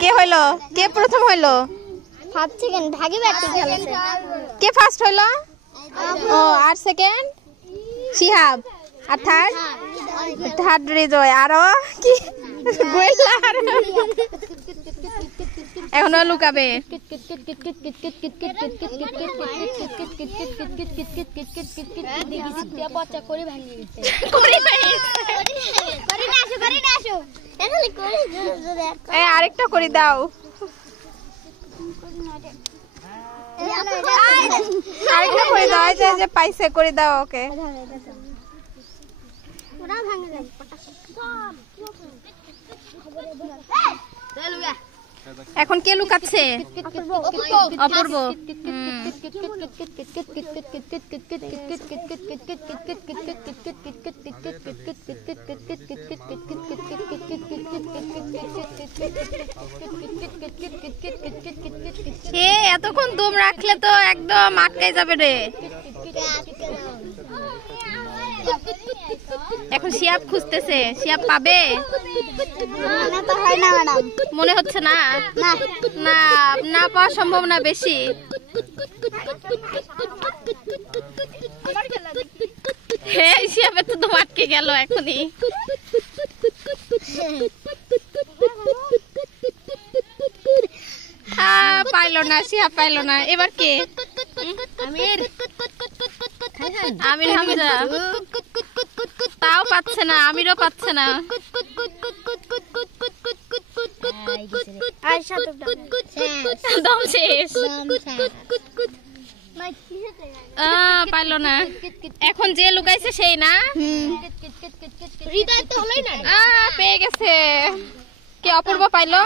কে হইলো? কে প্রথম হইলো? ফার্স্ট সেকেন্ড ভাগে ব্যাটিং খেলেছে। কে ফার্স্ট হইলো? ও আর সেকেন্ড শিহাব আর থার্ড রিজয় আরো কি গোয়েলার এখনো লুকাবে। আরেকটা করে দাও, আরেকটা করে দাও, যে পাইছে করে দাও ওকে। এখন কে লুকাচ্ছে? অপূর্ব। এতক্ষণ দম রাখলে তো একদম আটকে যাবে রে। এখন শিয়াব খুঁজতেছে, শিয়াব পাবে মনে হচ্ছে না, না না পাওয়ার সম্ভাবনা বেশি। হ্যাঁ শিয়াবের তো দম আটকে গেল এখনই। পাইলো না, শিহাব পাইলো না। এবার কে? আমির হামজা। তাও পাচ্ছে না, আমিরও পাচ্ছে না। দম শেষ, পাইলো না। এখন যে লুকাইছে সেই না, পেয়ে গেছে। কে? অপূর্ব পাইলো।